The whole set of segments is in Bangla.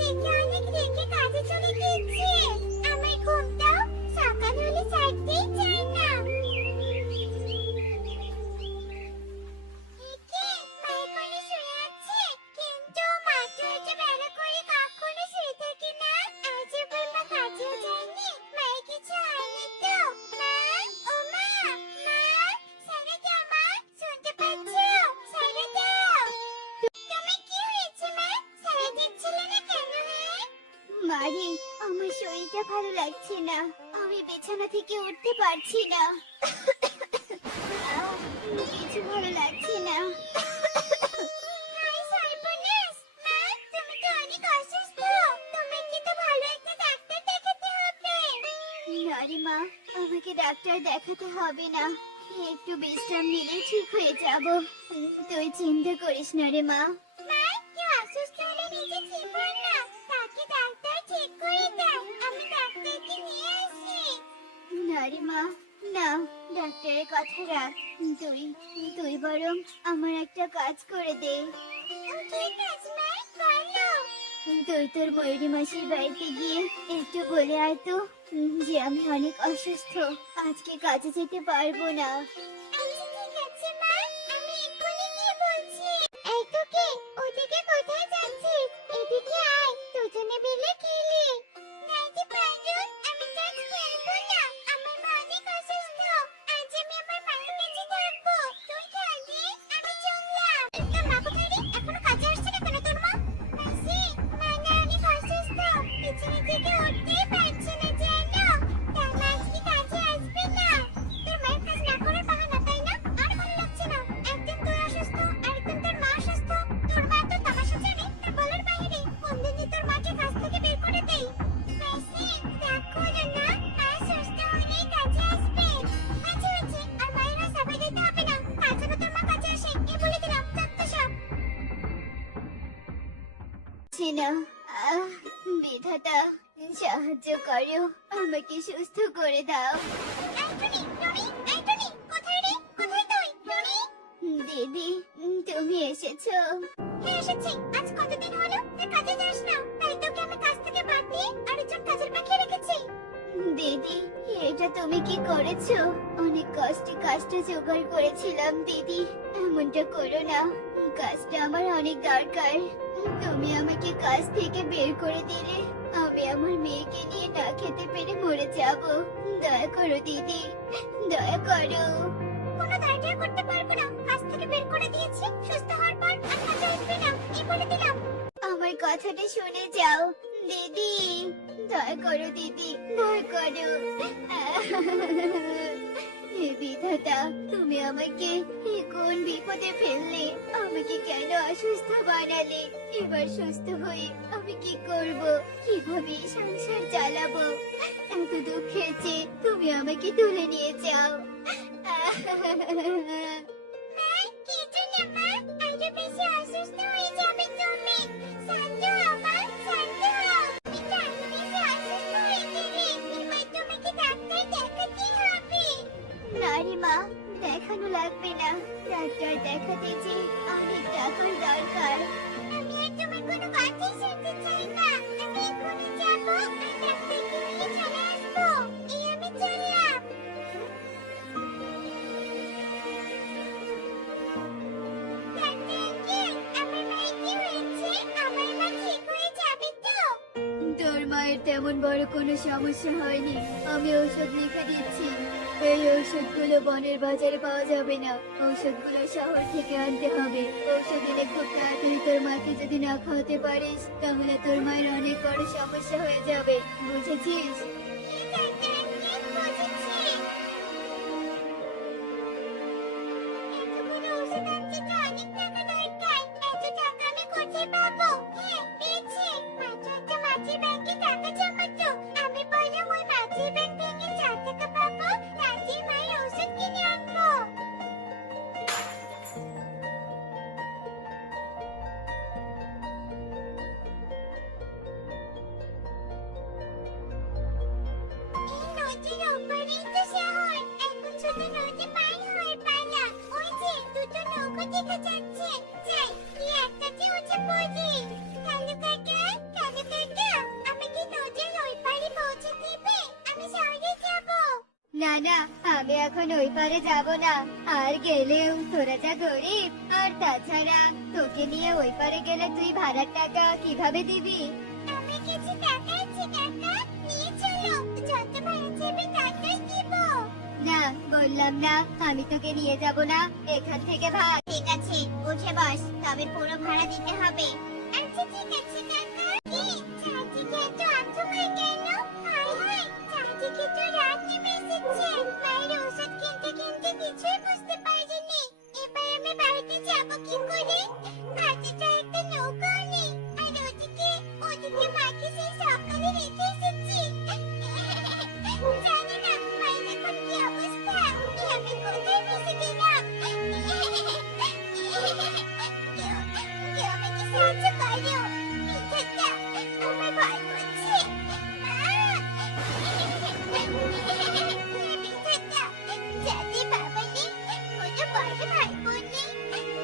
দেখে অনেক রেগে কাজে চলে গিয়েছে। আমার ঘুমটাও সকাল হলে ছাড়তেই চায় না। একে মায়ের কোলে শুয়ে আছে, কিন্তু মাত্র যে বেলা করে কখনো শুয়ে থাকে না। আজ এবার মা কাজেও যায়নি, মায়ের কিছু হয়নি তো? মা, ও মা, মা, সারা দাও মা, শুনতে পাচ্ছো? সারা দাও। তোমার কি হয়েছে মা? সারা দিচ্ছিলে না কেন? মারি, আমার শরীরটা ভালো লাগছে না, আমি বিছানা থেকে উঠতে পারছি না। কিছু ভালো লাগছে না। হাই সর্বনাশ, মা, তুমি তো অনেক অসুস্থ, তোমাকে তো ভালো একটা ডাক্তার দেখাতে হবে। না রে মা, আমাকে ডাক্তার দেখাতে হবে না, একটু বিশ্রাম নিলে ঠিক হয়ে যাব। তুই চিন্তা করিস না রে মা। মা, কেউ অসুস্থ হলে নিজে ঠিক হয় না, তাকে ডাক্তার ঠিক করে দেয়, আমি ডাক্তারকে নিয়ে আসি। না রে মা, না, ডাক্তারের কথা রাখ। তুই তুই বরং আমার একটা কাজ করে দে। কি কাজ মা, বলো। তুই তোর ময়ূরী মাসির বাড়িতে গিয়ে একটু বলে আয় তো যে আমি অনেক অসুস্থ, আজকে কাজে যেতে পারবো না। আচ্ছা ঠিক আছে মা, আমি এক্ষুনি গিয়ে বলছি। এই তো কে, ওদিকে কোথায় যাচ্ছিস? এদিকে আয়, দুজনে মিলে খেলি। নাইটি পারুল, আমি তো আজ খেলবো না, আমার মা অনেক অসুস্থ, আজ আমি আমার মায়ের কাছে থাকবো। তুই খেলবি, আমি চললাম। তোর মা কোথায় রে? এখনো কাজে আসছে না কেন তোর মা? মাসি, মা না অনেক অসুস্থ, বিছানা থেকে উঠতেই পারছে না জানো। তার মা আজকে কাজে আসবে না। তোর মায়ের কাজ না করার বাহানা, তাই না? আর ভালো লাগছে না, একদিন তুই অসুস্থ, আরেকদিন তোর মা অসুস্থ। তোর মা তো তামাশা জানে, তার বলার বাইরে। কোন দিনই তোর মাকে কাজ থেকে বের করে দেই। মাসি, রাগ করো না, মা সুস্থ হলেই কাজে আসবে। আচ্ছা হয়েছে, আর মায়ের আর চাপাই দিতে হবে না, কাল যেন তোর মা কাজে আসে, এই বলে দিলাম। যাক তো সব। না, বিধাতা সাহায্য করো, আমাকে সুস্থ করে দাও। দিদি, তুমি এসেছো? হ্যাঁ এসেছি। আজ কতদিন হলো তুই কাজে যাস না, তাই তোকে আমি কাজ থেকে বাদ দিয়ে আরেকজন কাজের পাঠিয়ে রেখেছি। দিদি, এটা তুমি কি করেছো? অনেক কষ্টে কাজটা জোগাড় করেছিলাম দিদি, এমনটা করো না, কাজটা আমার অনেক দরকার। তুমি আমাকে কাজ থেকে বের করে দিলে আমি আমার মেয়েকে নিয়ে না খেতে পেরে মরে যাব। দয়া করো দিদি, দয়া করো। কোনো দয়া করতে পারবো না, কাজ থেকে বের করে দিয়েছি, সুস্থ হওয়ার পর আর কাজে আসবে না, এই বলে দিলাম। আমার কথাটা শুনে যাও দিদি, দয়া করো দিদি, দয়া করো। হে বিধাতা, তুমি আমাকে কোন বিপদে ফেললে, আমাকে কেন অসুস্থ বানালে? এবার সুস্থ হয়ে আমি কি করব, কিভাবে সংসার চালাবো? এত দুঃখের যে তুমি আমাকে তুলে নিয়ে যাও। মা, কিছু না মা, আরো বেশি অসুস্থ হয়ে যাবে তুমি। শান্ত হও মা, শান্ত হও। তুমি আরো বেশি অসুস্থ হয়ে গেলে এবার তোমাকে ডাক্তার দেখাতেই হবে। না রে মা, দেখানো লাগবে না, ডাক্তার দেখাতে যে অনেক টাকার দরকার। আমি আর তোমার কোনো কথাই শুনতে চাই না, আমি এক্ষুনি যাবো আর ডাক্তারকে নিয়ে চলে আসবো। এই আমি চললাম। তোর মায়ের তেমন বড় কোনো সমস্যা হয়নি, আমি ঔষধ লিখে দিচ্ছি। এই ঔষধগুলো বনের বাজারে পাওয়া যাবে না, ঔষধগুলো শহর থেকে আনতে হবে। ঔষধ এনে খুব তাড়াতাড়ি তোর মাকে যদি না খাওয়াতে পারিস তাহলে তোর মায়ের অনেক বড় সমস্যা হয়ে যাবে, বুঝেছিস? দেখা যাচ্ছে, যাই, কি একটাতে উঠে পড়ি। কালু কাকা, কালু কাকা। না, আমি এখন ওই পারে যাব না। আর গেলেও তোরা যা গরিব, আর তাছাড়া তোকে নিয়ে ওই পারে গেলে তুই ভাড়ার টাকা কিভাবে দিবি? আমি কিছু টাকা আছে কাকা, নিয়ে চলো, যত ভাড়া চাইবে টাকাই দিব। না, বললাম না আমি তোকে নিয়ে যাব না, এখান থেকে ভাগ। ঠিক আছে, উঠে বস, তবে পুরো ভাড়া দিতে হবে। আচ্ছা ঠিক আছে কাকা। কি চাচিকে এত আত্মময় কেন? হায় হায়, চাচিকে তো রাত নেমে এসেছে। মায়ের ওষুধ কিনতে কিনতে কিছুই বুঝতে পারিনি। এবার আমি বাড়িতে যাব কি করে? হাতে তো একটা নৌকাও নেই। আর ওদিকে মাকে সেই সকালে রেখে এসেছি। জানি না মায়ের এখন কি অবস্থা। আমি কোথায় ফেসে গেলাম? কেউ আমাকে সাহায্য করো। মিঠাটা, আমার ভয় করছে। মা! মিঠাটা, জানি বাবা নেই, কোনো বড় ভাই বোন নেই।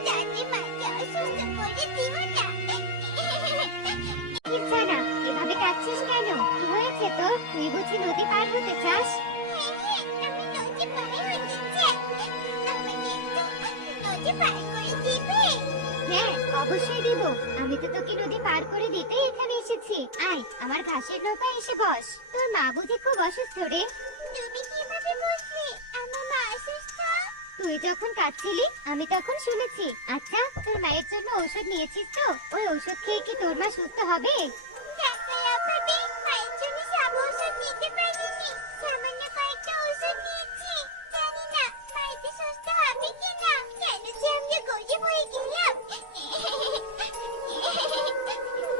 জানি মাকে অসুস্থ করে দিও না। ইরফানা, এভাবে কাঁদছিস কেন? কি হয়েছে তোর? তুই বুঝি নদী পার হতে চাস? হ্যাঁ, আমি নদী পার হতে চাই। আমাকে একটু নদী পার করে দিবে? হ্যাঁ, অবশ্যই দিব। আমি তো তোকে নদী পার করে দিতেই এখানে এসেছি। আয়, আমার ঘাসের নৌকায় এসে বস। তোর মা বুঝি খুব অসুস্থ রে? তুমি কিভাবে বুঝলে আমার মা অসুস্থ? তুই যখন কাঁদছিলি আমি তখন শুনেছি। আচ্ছা, তোর মায়ের জন্য ঔষধ নিয়েছিস তো? ওই ঔষধ খেয়ে কি তোর মা সুস্থ হবে? ডাক্তার আপাবে মায়ের জন্য সব ঔষধ নিতে পারিনি। সামান্য কয়েকটা ঔষধ নিয়েছি। জানি না মায়ের সুস্থ হবে কিনা। কেন যে আমি গরিব হয়ে গেলাম।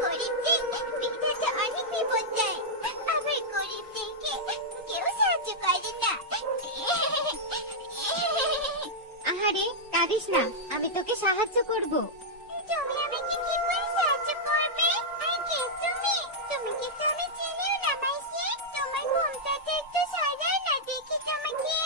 গরিবদের বিধাতা অনেক বিপদ দেয়। আবার গরিবদেরকে কেউ সাহায্য করে না। আহারে, কাঁদিস না, আমি তোকে সাহায্য করব। তুমি আমাকে কি করে সাহায্য করবে? আর কে তুমি? তুমি কি তুমি চিনিও না মাইসি? তোমার ঘুমটা তো একটু সারাও না দেখি তোমাকে।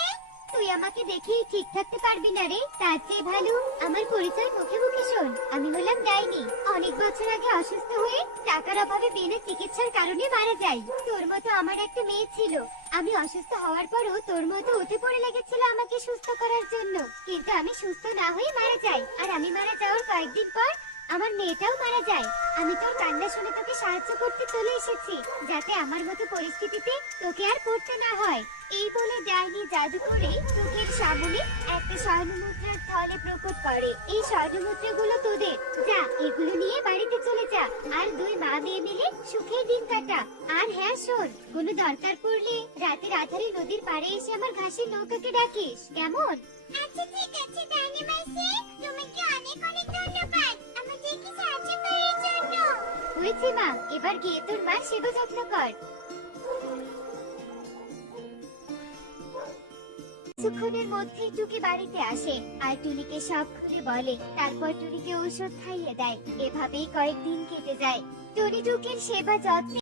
তুই আমাকে দেখেই ঠিক থাকতে পারবি না রে। তার চেয়ে ভালো আমার পরিচয় মুখে মুখে শোন। আমি হলাম ডাইনি। অনেক বছর আগে অসুস্থ হয়ে টাকার অভাবে বিনা চিকিৎসার কারণে মারা যাই। তোর মতো আমার একটা মেয়ে ছিল। আমি অসুস্থ হওয়ার পরও তোর মতো উঠে পড়ে লেগেছিল আমাকে সুস্থ করার জন্য। কিন্তু আমি সুস্থ না হয়ে মারা যাই। আর আমি মারা যাওয়ার কয়েকদিন পর আমার মেয়েটাও মারা যায়। আমি তোর কান্না শুনে তোকে সাহায্য করতে চলে এসেছি, যাতে আমার মতো পরিস্থিতিতে তোকে আর পড়তে না হয়। এই বলে ডাইনি জাদু করে চোখের সামনে একটা স্বর্ণমুদ্রার থলে প্রকট করে। এই স্বর্ণমুদ্রাগুলো তোদের। যা, এগুলো নিয়ে বাড়িতে চলে যা। আর দুই মা মেয়ে মিলে সুখের দিন কাটা। আর হ্যাঁ শোন, কোনো দরকার পড়লে রাতের আধারে নদীর পাড়ে এসে আমার ঘাসের নৌকাকে ডাকিস, কেমন? আচ্ছা ঠিক আছে ডাইনি মাসি, তোমাকে অনেক অনেক ধন্যবাদ আমাদেরকে সাহায্য করার জন্য। হয়েছে মা, এবার গিয়ে তোর মার সেবা যত্ন কর। কিছুক্ষণের মধ্যেই টুকি বাড়িতে আসে আর টুনিকে সব খুলে বলে। তারপর টুনিকে ঔষধ খাইয়ে দেয়। এভাবেই কয়েকদিন কেটে যায়। টুনি টুকির সেবা যত্নে